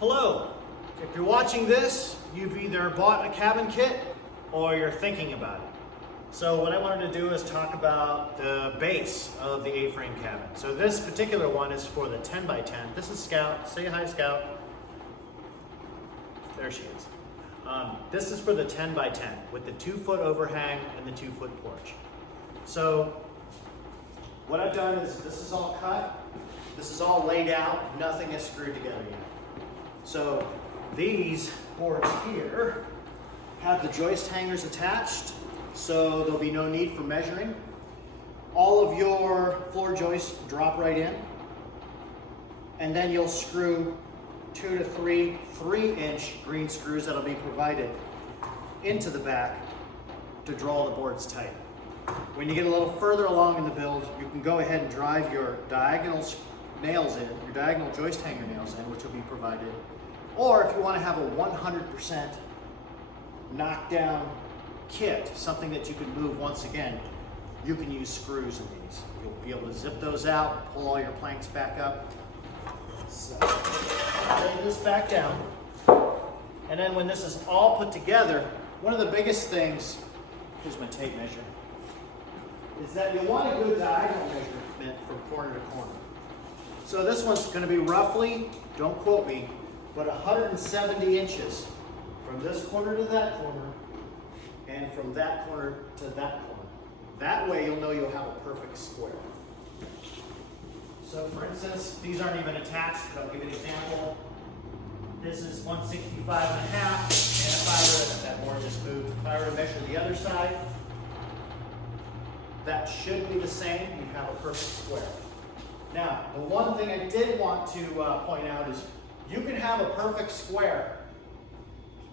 Hello. If you're watching this, you've either bought a cabin kit or you're thinking about it. So what I wanted to do is talk about the base of the A-frame cabin. So this particular one is for the 10x10. This is Scout. Say hi, Scout. There she is. This is for the 10x10 with the 2-foot overhang and the 2-foot porch. So what I've done is this is all cut. This is all laid out. Nothing is screwed together yet. So these boards here have the joist hangers attached, so there'll be no need for measuring. All of your floor joists drop right in, and then you'll screw 2 to 3 3-inch green screws that'll be provided into the back to draw the boards tight. When you get a little further along in the build, you can go ahead and drive your diagonal nails in, your diagonal joist hanger nails in, which will be provided. Or if you want to have a 100% knockdown kit, something that you can move once again, you can use screws in these. You'll be able to zip those out, pull all your planks back up. So, lay this back down. And then when this is all put together, one of the biggest things, here's my tape measure, is that you want a good diagonal measurement from corner to corner. So this one's going to be roughly, don't quote me, but 170 inches from this corner to that corner and from that corner to that corner. That way you'll know you'll have a perfect square. So for instance, these aren't even attached, but I'll give you an example. This is 165 and a half, and if I were, that board just moved, if I were to measure the other side, that should be the same, you have a perfect square. Now, the one thing I did want to point out is you can have a perfect square,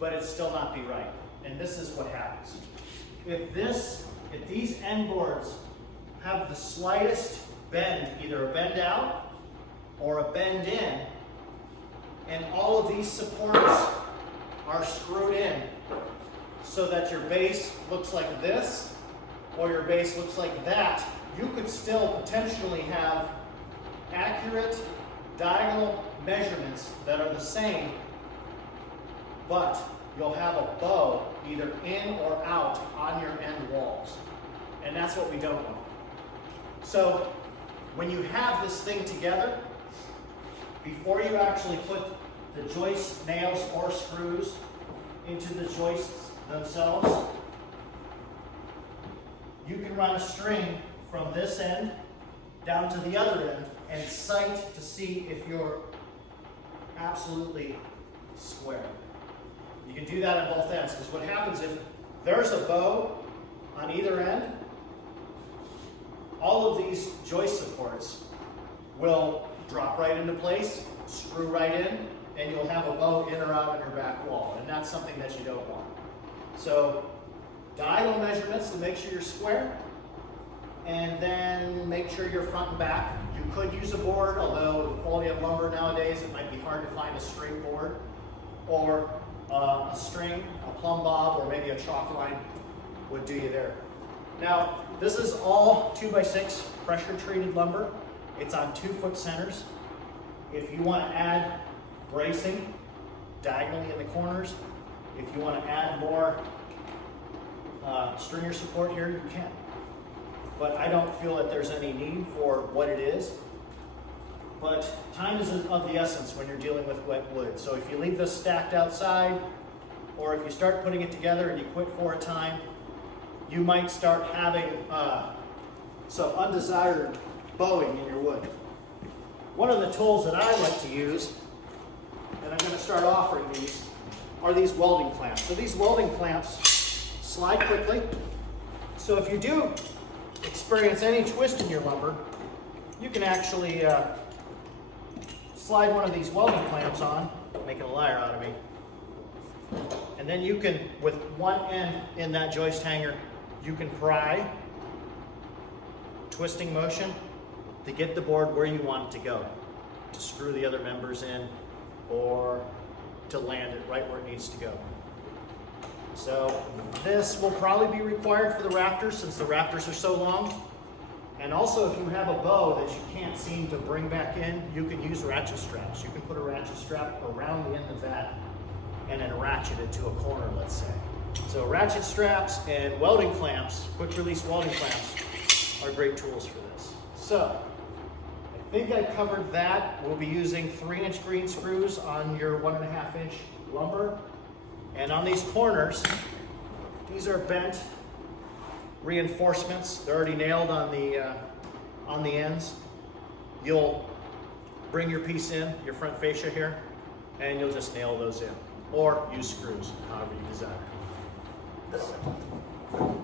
but it still not be right. And this is what happens. If these end boards have the slightest bend, either a bend out or a bend in, and all of these supports are screwed in so that your base looks like this or your base looks like that, you could still potentially have accurate diagonal measurements that are the same, but you'll have a bow either in or out on your end walls. And that's what we don't want. So when you have this thing together, before you actually put the joist nails or screws into the joists themselves, you can run a string from this end down to the other end and sight to see if you're absolutely square. You can do that on both ends, because what happens if there's a bow on either end, all of these joist supports will drop right into place, screw right in, and you'll have a bow in or out on your back wall, and that's something that you don't want. So diagonal measurements to make sure you're square, and then make sure you're front and back. You could use a board, although the quality of lumber nowadays, it might be hard to find a straight board, or a string, a plumb bob, or maybe a chalk line would do you there. Now, this is all 2x6 pressure treated lumber. It's on 2-foot centers. If you want to add bracing diagonally in the corners, if you want to add more stringer support here, you can. But I don't feel that there's any need for what it is. But time is of the essence when you're dealing with wet wood. So if you leave this stacked outside, or if you start putting it together and you quit for a time, you might start having some undesired bowing in your wood. One of the tools that I like to use, and I'm going to start offering these, are these welding clamps. So these welding clamps slide quickly. So if you do experience any twist in your lumber, you can actually slide one of these welding clamps on, making a liar out of me, and then you can, with one end in that joist hanger, you can pry, twisting motion, to get the board where you want it to go, to screw the other members in, or to land it right where it needs to go. So this will probably be required for the rafters, since the rafters are so long, And also, if you have a bow that you can't seem to bring back in, you can use ratchet straps. You can put a ratchet strap around the end of that and then ratchet it to a corner, let's say. So ratchet straps and welding clamps, quick release welding clamps, are great tools for this. So, I think I covered that. We'll be using 3-inch green screws on your 1.5-inch lumber. And on these corners, these are bent reinforcements. They're already nailed on the ends. You'll bring your piece in, your front fascia here, and you'll just nail those in. Or use screws, however you desire.